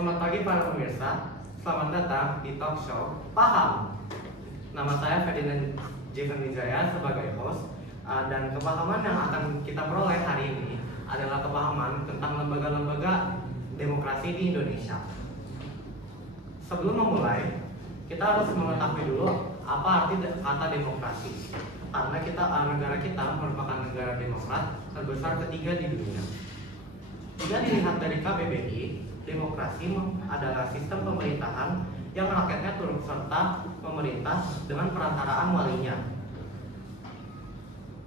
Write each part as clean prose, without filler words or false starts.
Selamat pagi para pemirsa, selamat datang di talk show Paham. Nama saya Ferdinand Jason Wijaya sebagai host, dan kepahaman yang akan kita peroleh hari ini adalah kepahaman tentang lembaga-lembaga demokrasi di Indonesia. Sebelum memulai, kita harus mengetahui dulu apa arti kata demokrasi. Karena negara kita merupakan negara demokrat terbesar ketiga di dunia. Jika dilihat dari KBBI, demokrasi adalah sistem pemerintahan yang rakyatnya turut serta pemerintah dengan perantaraan walinya.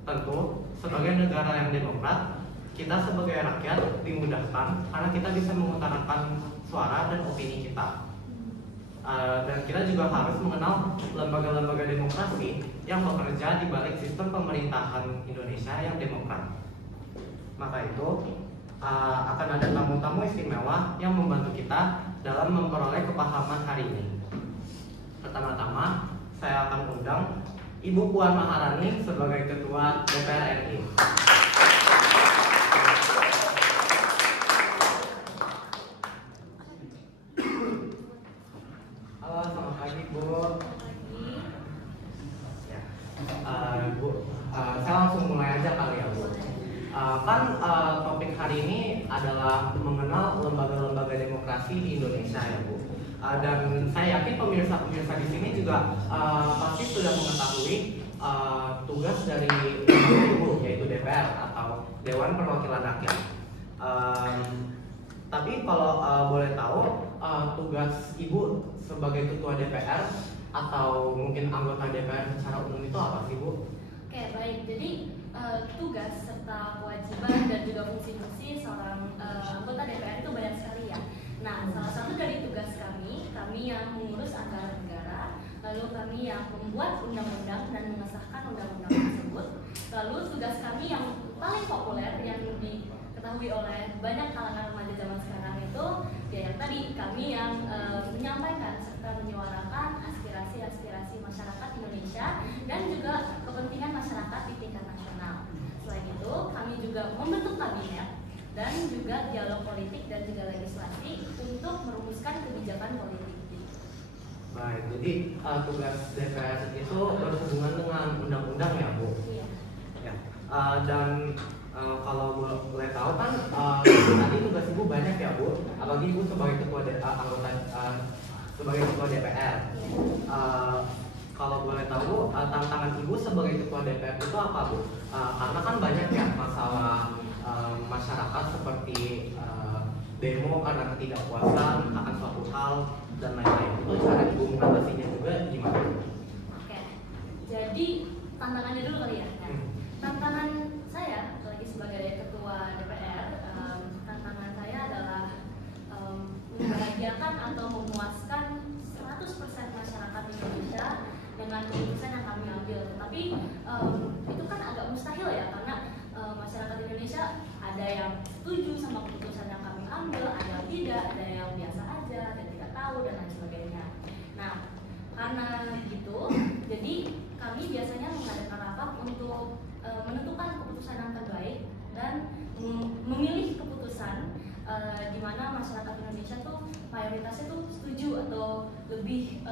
Tentu, sebagai negara yang demokrat, kita sebagai rakyat dimudahkan karena kita bisa mengutarakan suara dan opini kita. Dan kita juga harus mengenal lembaga-lembaga demokrasi yang bekerja di balik sistem pemerintahan Indonesia yang demokrat. Maka itu akan ada tamu-tamu istimewa yang membantu kita dalam memperoleh kepahaman hari ini. Pertama-tama, saya akan undang Ibu Puan Maharani sebagai Ketua DPR RI. Halo, selamat pagi Bu. Ya, Bu, saya langsung mulai aja kali ya Bu. Topik hari ini adalah mengenal lembaga-lembaga demokrasi di Indonesia ya Bu. Dan saya yakin pemirsa-pemirsa di sini juga pasti sudah mengetahui tugas dari Ibu, yaitu DPR atau Dewan Perwakilan Rakyat. Tapi kalau boleh tahu, tugas Ibu sebagai Ketua DPR atau mungkin anggota DPR secara umum itu apa sih Bu? Oke, baik. Jadi tugas serta kewajiban dan juga fungsi-fungsi seorang anggota DPR itu banyak sekali ya. Nah, salah satu dari tugas kami yang mengurus anggaran negara, lalu kami yang membuat undang-undang dan mengesahkan undang-undang tersebut. Lalu tugas kami yang paling populer yang diketahui oleh banyak kalangan remaja zaman sekarang itu, ya yang tadi kami yang menyampaikan serta menyuarakan aspirasi masyarakat Indonesia dan juga kepentingan masyarakat di tingkat nasional. Selain itu, kami juga membentuk kabinet dan juga dialog politik dan juga legislasi untuk merumuskan kebijakan politik. Baik, jadi tugas DPR itu berhubungan dengan undang-undang ya Bu? Iya. Ya. Dan kalau boleh tahu kan tadi tugas Ibu banyak ya Bu, apalagi Ibu sebagai ketua sebagai ketua DPR. Kalau boleh tahu tantangan Ibu sebagai ketua DPR itu apa Bu? Karena kan banyak ya masalah masyarakat seperti demo karena ketidakpuasan akan suatu hal dan lain-lain. Itu cara Ibu mengatasinya juga gimana? Oke, jadi tantangannya dulu kali ya. Nah, tantangan saya lagi sebagai ketua DPR, tantangan saya adalah membahagiakan atau memuaskan 100% masyarakat Indonesia dengan keputusan yang kami ambil. Tapi itu kan agak mustahil ya, karena masyarakat Indonesia ada yang setuju sama keputusan yang kami ambil, ada yang tidak, ada yang biasa aja, ada yang tidak tahu dan lain sebagainya. Nah, karena gitu, jadi kami biasanya mengadakan rapat untuk menentukan keputusan yang terbaik dan memilih keputusan di mana masyarakat Indonesia tuh mayoritasnya tuh setuju atau lebih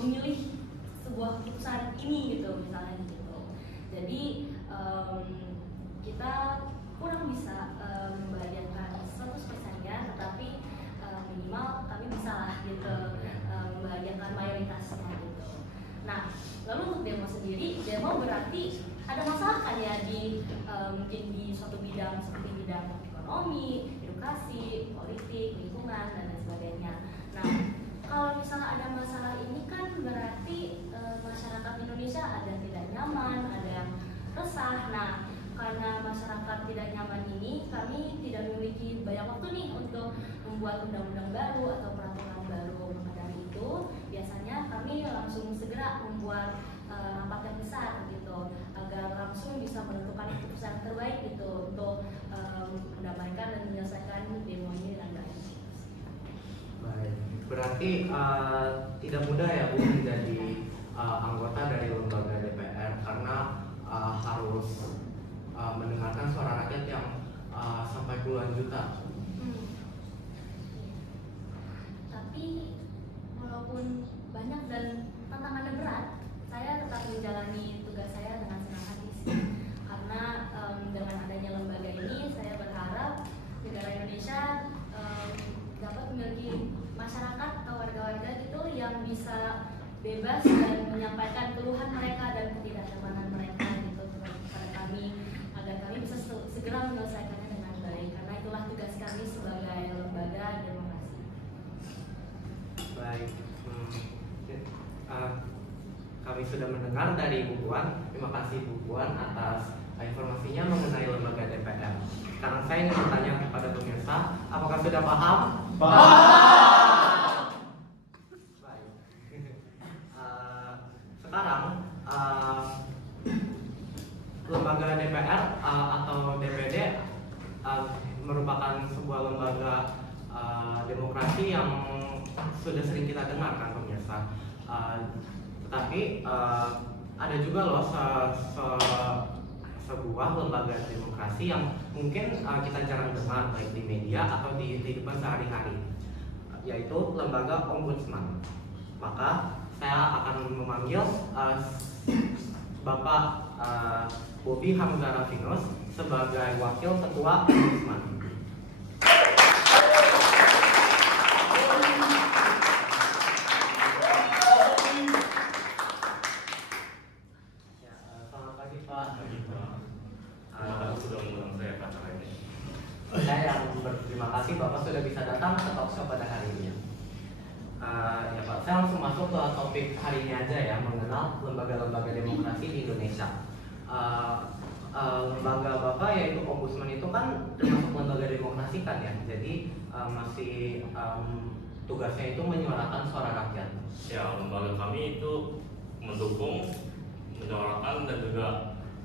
memilih sebuah keputusan ini gitu, misalnya gitu. Jadi kita kurang bisa membahagiakan 100% ya, tetapi minimal kami bisa lah gitu membahagiakan mayoritasnya gitu. Nah, lalu untuk demo sendiri, demo berarti ada masalah kan ya mungkin di suatu bidang seperti bidang ekonomi, edukasi, politik, lingkungan dan lain sebagainya. Nah, kalau misalnya ada masalah ini kan berarti masyarakat Indonesia ada yang tidak nyaman, ada yang resah. Nah, karena masyarakat tidak nyaman ini, kami tidak memiliki banyak waktu nih untuk membuat undang-undang baru atau peraturan baru. Maka dari itu, biasanya kami langsung segera membuat rapat yang besar gitu, agar langsung bisa menentukan keputusan terbaik gitu untuk mendamaikan dan menyelesaikan demo ini dengan baik. Baik, berarti tidak mudah ya Bu menjadi anggota dari lembaga DPR karena harus mendengarkan suara rakyat yang sampai puluhan juta. tapi walaupun banyak dan tantangannya berat, saya tetap menjalani tugas saya dengan senang hati sih. Karena dengan adanya lembaga ini, saya berharap negara Indonesia dapat memiliki masyarakat atau warga-warga gitu yang bisa bebas dan menyampaikan keluhan mereka dan ketidaknyamanan mereka gitu kepada kami, agar kami bisa segera menyelesaikannya dengan baik, karena itulah tugas kami sebagai lembaga demokrasi. Baik, kami sudah mendengar dari Bu Puan. Terima kasih Bu Puan atas informasinya mengenai lembaga DPR. Sekarang saya ingin bertanya kepada pemirsa, apakah sudah paham? Paham. Baik. Sekarang lembaga DPR atau DPD merupakan sebuah lembaga demokrasi yang sudah sering kita dengarkan pemirsa. Tetapi ada juga loh sebuah lembaga demokrasi yang mungkin kita jarang dengar baik di media atau di kehidupan sehari-hari, yaitu lembaga ombudsman. Maka saya akan memanggil Bapak Bobi Hamzah Rafinus sebagai wakil ketua ombudsman. Selamat pagi Pak. Terima kasih sudah mengundang saya ke acara ini. Saya yang berterima kasih Bapak sudah bisa datang ke talk show pada hari ini. Ya Pak, saya langsung masuk ke topik hari ini aja ya, mengenal lembaga-lembaga demokrasi di Indonesia. Lembaga Bapak yaitu Ombudsman itu kan termasuk lembaga demokrasi kan ya, jadi masih tugasnya itu menyuarakan suara rakyat. Ya, lembaga kami itu mendukung, menyuarakan dan juga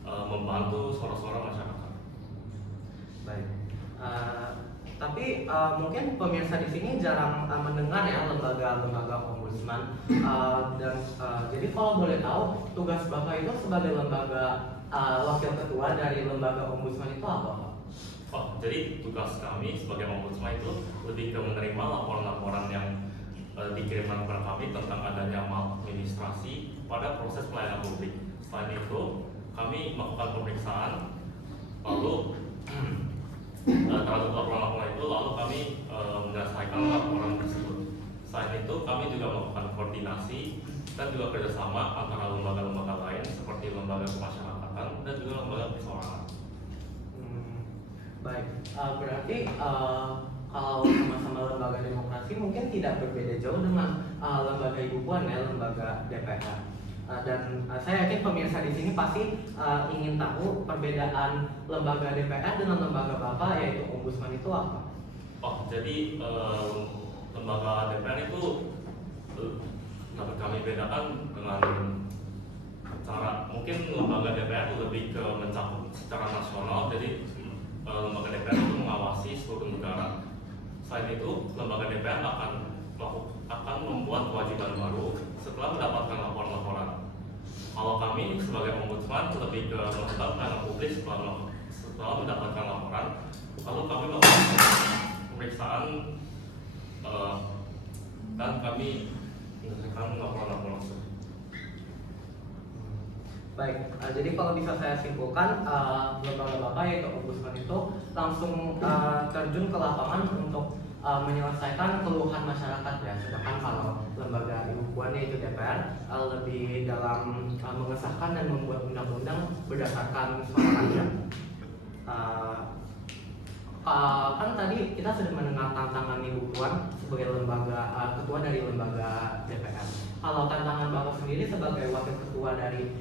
membantu suara-suara masyarakat. Baik. Tapi mungkin pemirsa di sini jarang mendengar ya lembaga-lembaga ombudsman. Jadi kalau boleh tahu tugas Bapak itu sebagai lembaga wakil ketua dari lembaga ombudsman itu apa Pak? Oh, jadi tugas kami sebagai ombudsman itu lebih ke menerima laporan-laporan yang dikirimkan kepada kami tentang adanya maladministrasi pada proses pelayanan publik. Selain itu, kami melakukan pemeriksaan, lalu terhadap laporan-laporan itu, lalu kami menyelesaikan laporan tersebut. Selain itu, kami juga melakukan koordinasi dan juga kerjasama antara lembaga-lembaga lain seperti lembaga kemasyarakatan dan juga lembaga perseorangan. Baik, berarti kalau sama-sama lembaga demokrasi mungkin tidak berbeda jauh dengan lembaga Ibu Puan ya, lembaga DPR. Dan saya yakin pemirsa di sini pasti ingin tahu perbedaan lembaga DPR dengan lembaga Bapak yaitu Ombudsman itu apa? Oh, jadi lembaga DPR itu dapat kami bedakan dengan cara mungkin lembaga DPR itu lebih ke mencakup secara nasional, jadi lembaga DPR itu mengawasi seluruh negara. Selain itu, lembaga DPR akan membuat kewajiban baru setelah mendapatkan laporan-laporan. Kalau kami sebagai ombudsman lebih ke melakukan pelayanan publik setelah mendapatkan laporan, lalu kami melakukan pemeriksaan dan kami menyelesaikan laporan-laporan tersebut. Baik, jadi kalau bisa saya simpulkan, lembaga Bapak yaitu Ombudsman itu langsung terjun ke lapangan untuk menyelesaikan keluhan masyarakat ya. Sedangkan kalau lembaga Ibu Puan yaitu DPR lebih dalam mengesahkan dan membuat undang-undang berdasarkan suara rakyat. Kan tadi kita sudah mendengar tantangan Ibu Puan sebagai lembaga ketua dari lembaga DPR. Kalau tantangan Bapak sendiri sebagai wakil ketua dari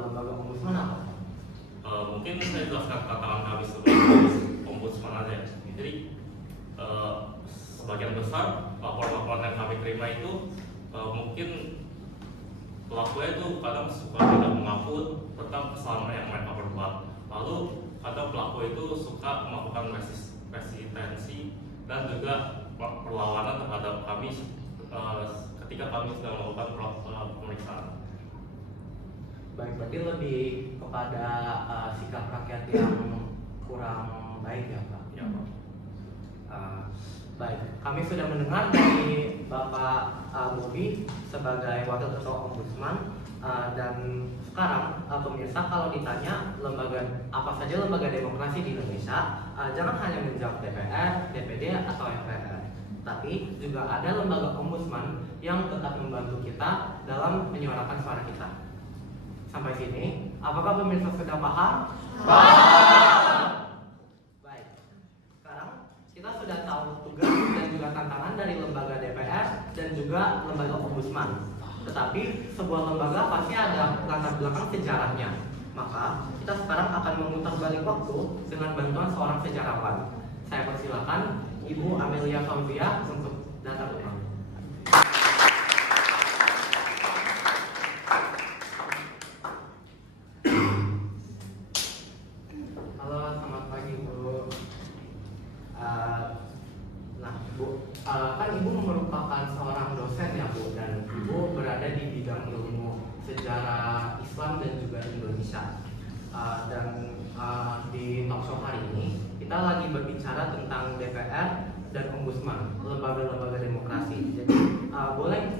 lembaga ombudsman apa? Mungkin saya jelaskan tantangan kami sebagai ombudsman aja. Jadi sebagian besar laporan-laporan yang kami terima itu mungkin pelakunya itu kadang suka tidak mengaku tentang kesalahan yang mereka perbuat. Lalu kadang pelaku itu suka melakukan resistensi dan juga perlawanan terhadap kami ketika kami sedang melakukan pemeriksaan. Baik, berarti lebih kepada sikap rakyat yang kurang baik ya Pak? Ya, Pak. Baik, kami sudah mendengar dari Bapak Bobi sebagai Wakil Ketua Ombudsman. Dan sekarang pemirsa kalau ditanya apa saja lembaga demokrasi di Indonesia, jangan hanya menjawab DPR, DPD atau MPR, tapi juga ada lembaga ombudsman yang tetap membantu kita dalam menyuarakan suara kita. Sampai sini, apakah pemirsa sudah paham? Paham. Baik. Sekarang kita sudah tahu tugas dan juga tantangan dari lembaga DPR dan juga lembaga ombudsman. Tetapi sebuah lembaga pasti ada latar belakang sejarahnya. Maka kita sekarang akan memutar balik waktu dengan bantuan seorang sejarawan. Saya persilakan Ibu Amelia Fauzia untuk datang ke kami. Halo, selamat pagi Bu. Kan Ibu merupakan seorang dosen ya Bu, dan Ibu berada di bidang ilmu sejarah Islam dan juga Indonesia. Di talkshow hari ini kita lagi berbicara tentang DPR dan Ombudsman, lembaga-lembaga demokrasi. Jadi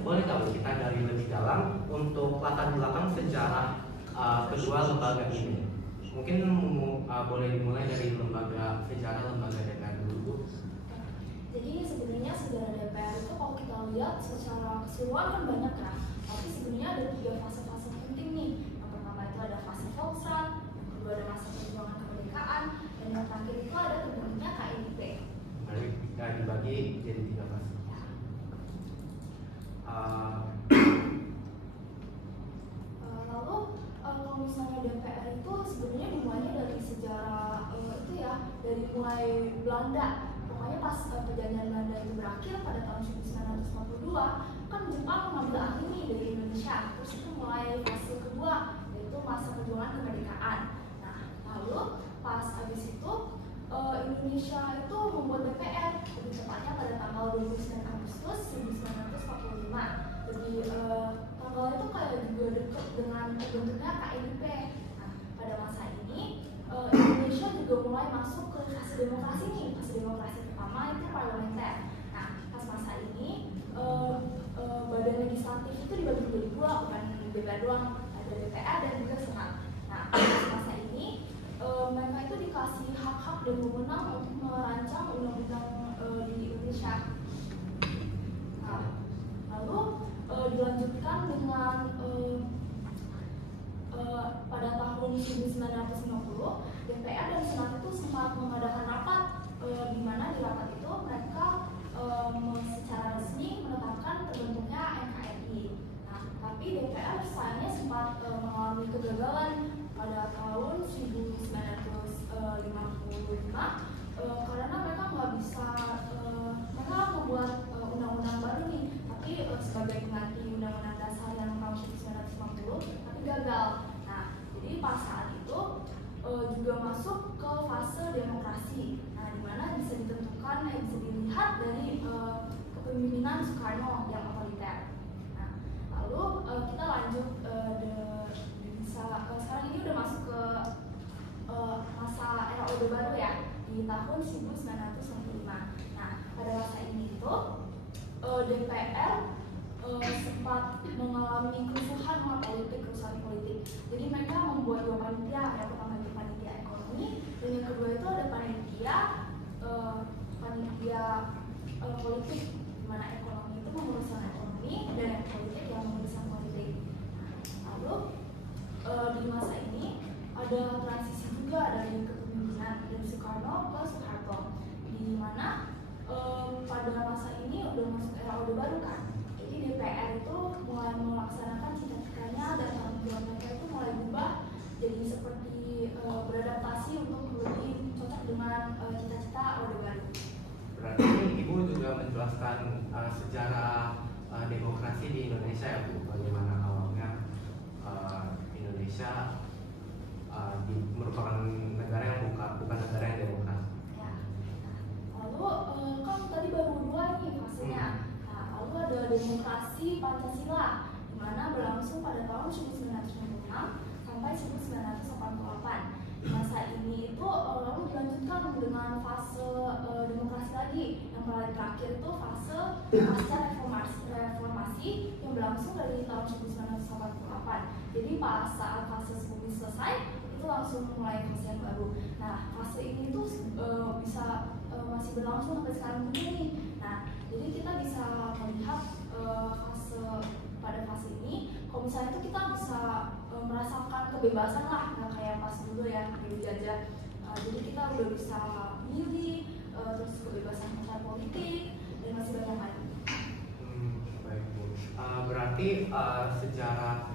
boleh tahu kita dari lebih dalam untuk latar belakang sejarah kedua lembaga ini. Mungkin boleh dimulai dari sejarah lembaga DPR dulu Bu. Jadi sebenarnya sejarah DPR itu kalau kita lihat secara keseluruhan kan banyak kan, tapi sebenarnya ada 3 fase-fase penting nih. Yang pertama itu ada fase Volksraad, yang kedua ada masa perjuangan kemerdekaan, dan yang terakhir itu ada terbentuknya KIP. Mari kita dibagi jadi 3 fase. Lalu kalau misalnya DPR itu sebenarnya dimulainya dari sejarah itu ya, dari mulai Belanda. Pokoknya pas perjanjian Belanda itu berakhir pada tahun 1942, kan Jepang mengambil alih nih dari Indonesia. Terus itu mulai fase kedua, yaitu masa perjuangan kemerdekaan. Nah, lalu pas habis itu Indonesia itu membuat DPR, lebih tepatnya pada tanggal 29 Agustus 1945. Jadi tanggal itu kayak juga dekat dengan terbentuknya KIP. Nah, pada masa ini Indonesia juga mulai masuk ke fase demokrasi nih. Fase demokrasi pertama itu parlementer. Nah, pas masa ini badan legislatif itu dibagi menjadi 2, bukan DPR doang, ada DPR dan juga Senat. Nah, pas masa ini mereka itu dikasih hak-hak dan wewenang untuk merancang undang-undang di Indonesia. Nah, lalu dilanjutkan dengan pada tahun 1950 DPR dan Senat itu sempat mengadakan rapat di mana di rapat itu mereka secara resmi menetapkan terbentuknya NKRI. Nah, tapi DPR sayangnya sempat mengalami kegagalan pada tahun 1955 karena mereka nggak bisa mereka membuat undang-undang baru nih, tapi sebagai pengganti undang-undang dasar yang tahun 1950 tapi gagal. Nah, jadi pas saat itu juga masuk ke fase demokrasi. Nah, di mana bisa ditentukan, bisa dilihat dari kepemimpinan Soekarno yang otoriter. Nah, lalu kita lanjut sekarang ini udah masuk ke masa era Orde Baru ya, di tahun 1995. Nah, pada masa ini itu DPR sempat mengalami kerusuhan politik. Jadi mereka membuat 2 panitia. Yang pertama itu panitia ekonomi, dan yang kedua itu ada panitia politik, di mana ekonomi itu menguruskan ekonomi dan yang politik yang menguruskan politik. Lalu di masa ini ada transisi juga dari kepemimpinan dari Soekarno ke Soeharto, di mana pada masa ini udah masuk era Orde Baru kan. Jadi DPR itu mulai melaksanakan cita-citanya dan tanggung jawab mereka itu mulai berubah jadi seperti beradaptasi untuk lebih cocok dengan cita-cita Orde Baru. Berarti Ibu juga menjelaskan sejarah demokrasi di Indonesia ya Bu, bagaimana awalnya Indonesia merupakan negara yang bukan negara yang demokrasi. Ya. Lalu kan tadi baru 2 nih fasenya. Nah, lalu ada demokrasi Pancasila, di mana berlangsung pada tahun 1996 sampai 1988. Di masa ini itu lalu dilanjutkan dengan fase demokrasi organisasi lagi. Yang paling terakhir itu fase pasca reformasi yang berlangsung dari tahun 1948. Jadi pas saat fase sebelum selesai itu langsung mulai fase yang baru. Nah, fase ini tuh masih berlangsung sampai sekarang begini. Nah, jadi kita bisa melihat pada fase ini, kalau misalnya itu kita bisa merasakan kebebasan lah, nggak kayak pas dulu ya dijajah. Jadi kita udah bisa milih, terus kebebasan masyarakat politik dan masih banyak lagi. Baik Bu. Berarti sejarah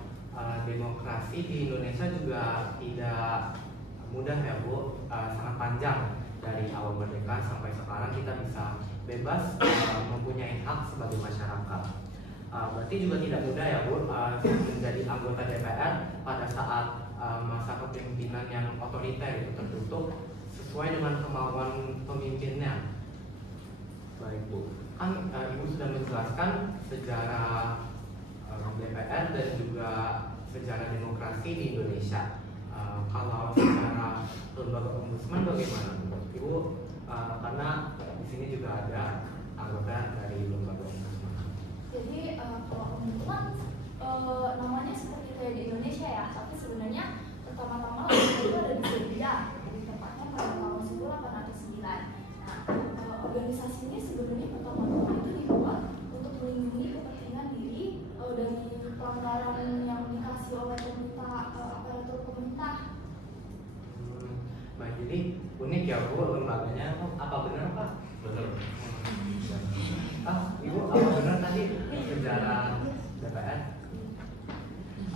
demokrasi di Indonesia juga tidak mudah ya Bu, sangat panjang dari awal merdeka sampai sekarang kita bisa bebas mempunyai hak sebagai masyarakat. Berarti juga tidak mudah ya Bu menjadi anggota DPR pada saat masa kepemimpinan yang otoriter itu tertutup sesuai dengan kemauan pemimpinnya. Baik Bu, kan Ibu sudah menjelaskan sejarah DPR dan juga sejarah demokrasi di Indonesia. Kalau sejarah lembaga ombudsman bagaimana Bu? Ibu karena di sini juga ada anggota dari lembaga ombudsman. Jadi kalau ombudsman namanya seperti kayak di Indonesia ya, tapi sebenarnya pertama-tama itu ada di Serbia, jadi tepatnya pada tahun 1809. Nah, organisasi ini sebenarnya pertama-tama itu dibuat untuk melindungi kepentingan diri dari pelanggaran yang dikasih oleh pemerintah, aparatur pemerintah. Baik, jadi unik ya Bu lembaganya. Apa benar Pak? Betul. Ibu apa benar tadi sejarah DPR?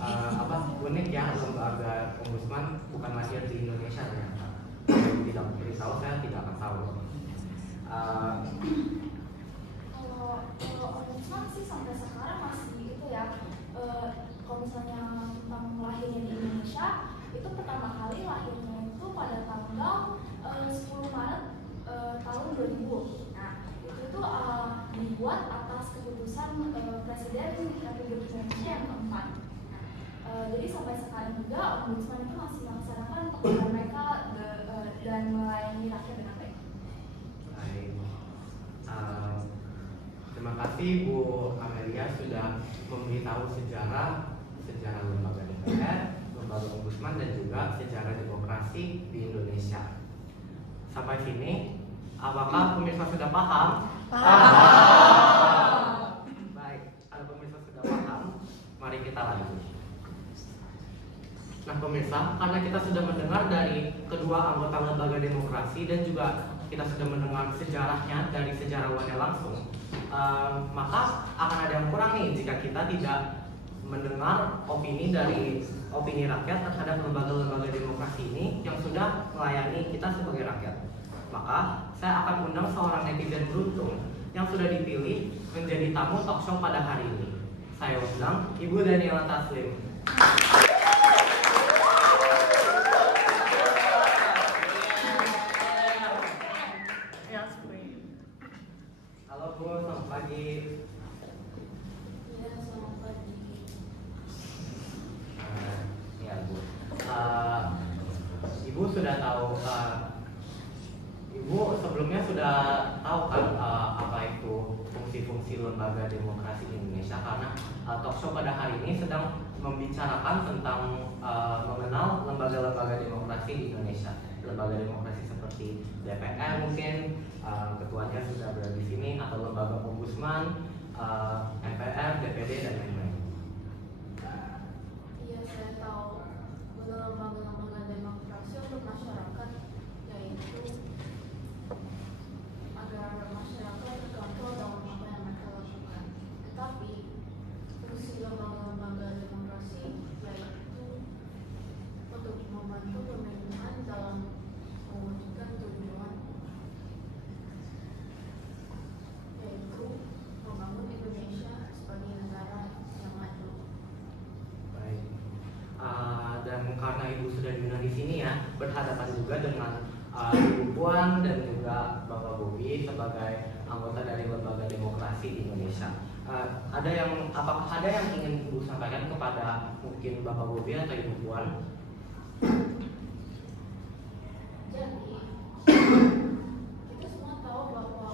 Apa unik ya lembaga ombudsman bukan lahir di Indonesia ternyata. Tidak beritahu saya tidak akan tahu. Kalau ombudsman sih sampai sekarang masih itu ya. Kalau misalnya tentang lahirnya di Indonesia, itu pertama kali lahirnya itu pada tanggal 10 Maret tahun 2000. Nah, itu dibuat atas keputusan Presiden Republik Indonesia yang keempat. Jadi sampai sekarang juga ombudsman itu masih melaksanakan pekerjaan mereka dan melayani rakyat dengan baik. Baik. Terima kasih Bu Amelia sudah memberitahu sejarah lembaga DPR, lembaga ombudsman dan juga sejarah demokrasi di Indonesia. Sampai sini, apakah pemirsa sudah paham? Paham. Baik, kalau pemirsa sudah paham, mari kita lanjut. Nah pemirsa, karena kita sudah mendengar dari kedua anggota lembaga demokrasi dan juga kita sudah mendengar sejarahnya dari sejarawannya langsung, maka akan ada yang kurang nih jika kita tidak mendengar opini rakyat terhadap lembaga-lembaga demokrasi ini yang sudah melayani kita sebagai rakyat. Maka saya akan undang seorang netizen beruntung yang sudah dipilih menjadi tamu talkshow pada hari ini. Saya undang Ibu Daniela Taslim. Halo Bu, selamat pagi. Ya, selamat pagi. Ya Bu, Ibu sudah tahu, Ibu sebelumnya sudah tahu kan apa itu fungsi-fungsi lembaga demokrasi di Indonesia, karena talkshow pada hari ini sedang membicarakan tentang mengenal lembaga-lembaga demokrasi di Indonesia. Lembaga demokrasi seperti DPR mungkin ketuanya sudah berada di sini, atau lembaga ombudsman, MPR, DPD dan lain-lain. Iya, saya tahu lembaga-lembaga demokrasi untuk masyarakat, yaitu agar masyarakat terkontrol dalam apa yang mereka lakukan. Tetapi fungsi lembaga-lembaga demokrasi yaitu untuk membantu pemerintahan dalam mewujudkan tujuan, yaitu membangun Indonesia sebagai negara yang maju. Baik. Dan karena Ibu sudah diundang di sini ya, berhadapan juga dengan Ibu Puan dan juga Bapak Bobi sebagai anggota dari lembaga demokrasi di Indonesia. Apakah ada yang ingin Ibu sampaikan kepada mungkin Bapak Bobi atau Ibu Puan? Jadi kita semua tahu bahwa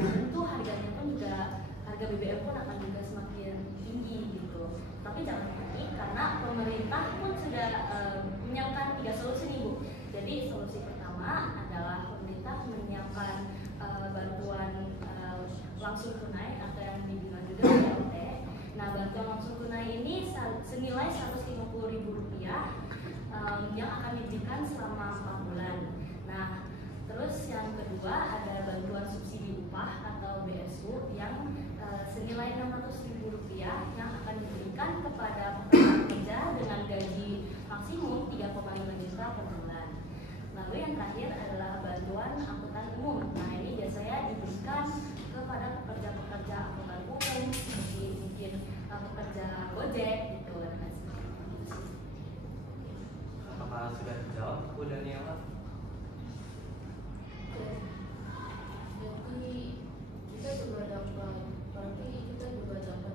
yang tentu harganya pun juga, harga BBM pun akan juga semakin tinggi gitu. Tapi jangan panik karena pemerintah pun sudah menyiapkan 3 solusi nih Bu. Jadi solusi pertama adalah pemerintah menyiapkan bantuan langsung tunai atau yang dibilang juga BLT. Nah, bantuan langsung tunai ini senilai Rp150.000 yang akan diberikan selama 4 bulan. Nah, terus yang kedua ada bantuan subsidi upah atau BSU yang senilai Rp600.000 yang akan diberikan kepada pekerja dengan gaji maksimum 3,5 juta per bulan. Lalu yang terakhir adalah bantuan angkutan umum. Nah, ini biasanya diberikan kepada pekerja-pekerja angkutan umum seperti mungkin pekerja Gojek gitu. Apakah sudah dijawab Bu Daniela? Jadi kita juga dapat, berarti kita juga dapat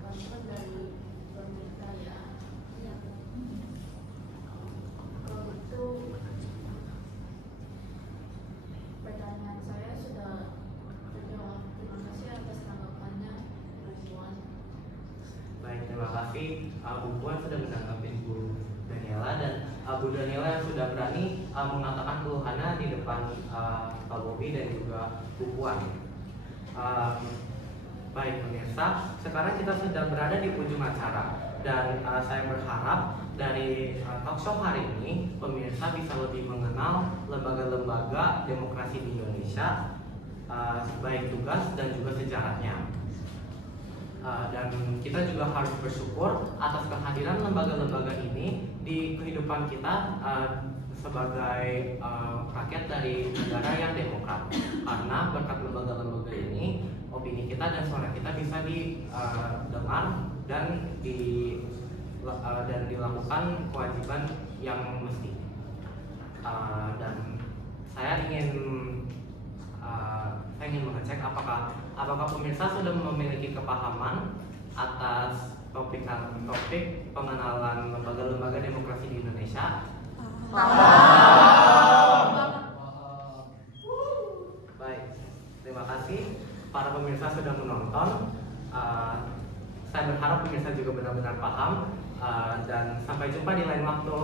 bantuan dari pemerintah ya. Iya. Kalau itu pertanyaan saya sudah terjawab. Terima kasih atas tanggapannya, Bu Puan. Baik, terima kasih Bu Puan sudah menanggapi Bu Daniela, dan Bu Daniela yang sudah berani mengatakan keluhannya di depan Pak Bobi dan juga Bu Puan. Baik pemirsa, sekarang kita sudah berada di ujung acara, dan saya berharap dari talk show hari ini pemirsa bisa lebih mengenal lembaga-lembaga demokrasi di Indonesia, baik tugas dan juga sejarahnya. Dan kita juga harus bersyukur atas kehadiran lembaga-lembaga ini di kehidupan kita sebagai rakyat dari negara yang demokrat. Karena berkat lembaga-lembaga ini, opini kita dan suara kita bisa didengar dan dilakukan kewajiban yang mesti. Dan saya ingin mengecek apakah pemirsa sudah memiliki kepahaman atas topik pengenalan lembaga-lembaga demokrasi di Indonesia. Baik, terima kasih para pemirsa sudah menonton. Saya berharap pemirsa juga benar-benar paham, dan sampai jumpa di lain waktu.